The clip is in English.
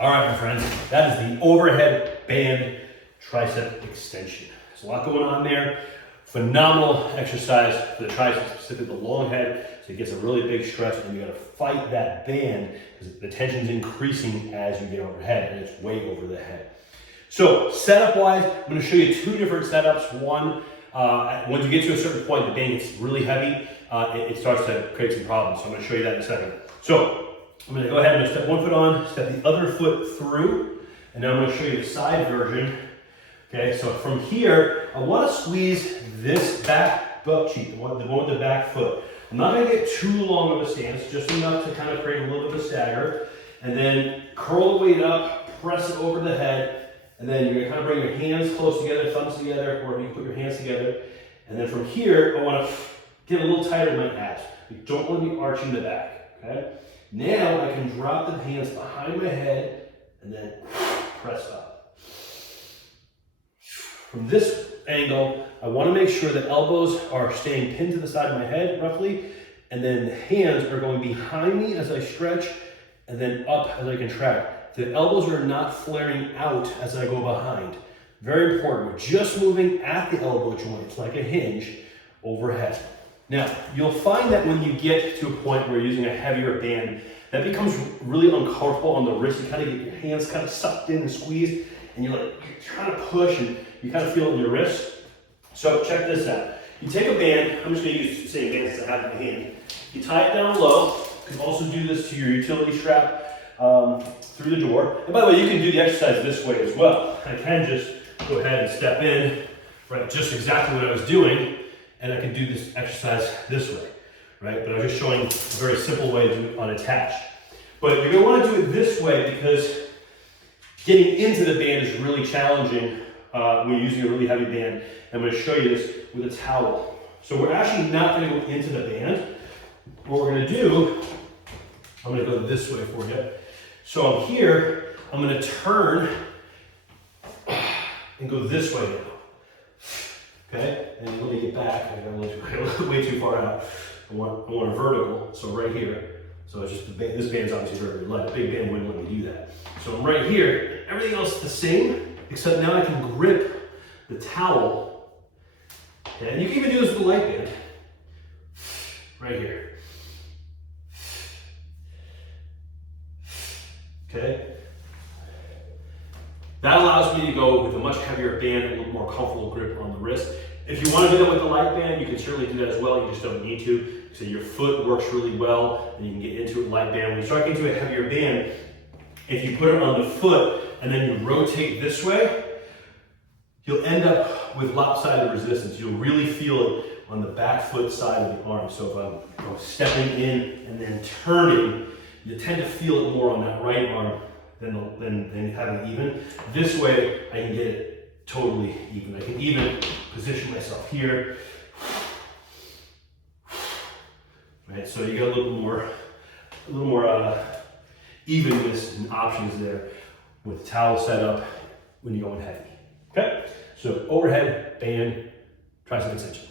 All right, my friends, that is the overhead band tricep extension. There's a lot going on there. Phenomenal exercise for the triceps, specifically the long head. So it gets a really big stretch, and you got to fight that band because the tension's increasing as you get overhead, and it's way over the head. So setup-wise, I'm going to show you two different setups. One, once you get to a certain point, the band gets really heavy. It starts to create some problems. So I'm going to show you that in a second. So I'm going to go ahead and step one foot on, step the other foot through, and then I'm going to show you the side version. Okay, so from here, I want to squeeze this back butt cheek, the one with the back foot. I'm not going to get too long of a stance, just enough to kind of create a little bit of a stagger, and then curl the weight up, press it over the head, and then you're going to kind of bring your hands close together, thumbs together, or you can put your hands together, and then from here, I want to get a little tighter in my abs. You don't want to be arching the back, okay? Now I can drop the hands behind my head and then press up. From this angle, I want to make sure that elbows are staying pinned to the side of my head roughly, and then the hands are going behind me as I stretch and then up as I contract. The elbows are not flaring out as I go behind. Very important. We're just moving at the elbow joints like a hinge overhead. Now, you'll find that when you get to a point where you're using a heavier band, that becomes really uncomfortable on the wrist. You kind of get your hands kind of sucked in and squeezed, and you're trying to push, and you kind of feel it in your wrist. So check this out. You take a band, I'm just going to use the same band as I have in my hand. You tie it down low. You can also do this to your utility strap through the door. And by the way, you can do the exercise this way as well. I can just go ahead and step in, right, just exactly what I was doing, and I can do this exercise this way, right? But I'm just showing a very simple way to do it unattached. But you're gonna wanna do it this way because getting into the band is really challenging when you're using a really heavy band. I'm gonna show you this with a towel. So we're actually not gonna go into the band. What we're gonna do, I'm gonna go this way for you. So I'm here, I'm gonna turn and go this way now. Okay, and let me get back. I got way too far out. I want a vertical, so right here. So it's just the band, this band's obviously very light. Big band wouldn't let me do that. So I'm right here. Everything else is the same, except now I can grip the towel. Okay, and you can even do this with the light band. Right here. Okay. That allows me to go with a much heavier band, a little more comfortable grip on the wrist. If you want to do that with the light band, you can certainly do that as well. You just don't need to. So your foot works really well, and you can get into it with light band. When you start getting to a heavier band, if you put it on the foot and then you rotate this way, you'll end up with lopsided resistance. You'll really feel it on the back foot side of the arm. So if I'm stepping in and then turning, you tend to feel it more on that right arm than having it even. This way, I can get it totally even. I can even position myself here. Right, so you got a little more evenness and options there with the towel setup when you're going heavy. Okay, so overhead band tricep extension.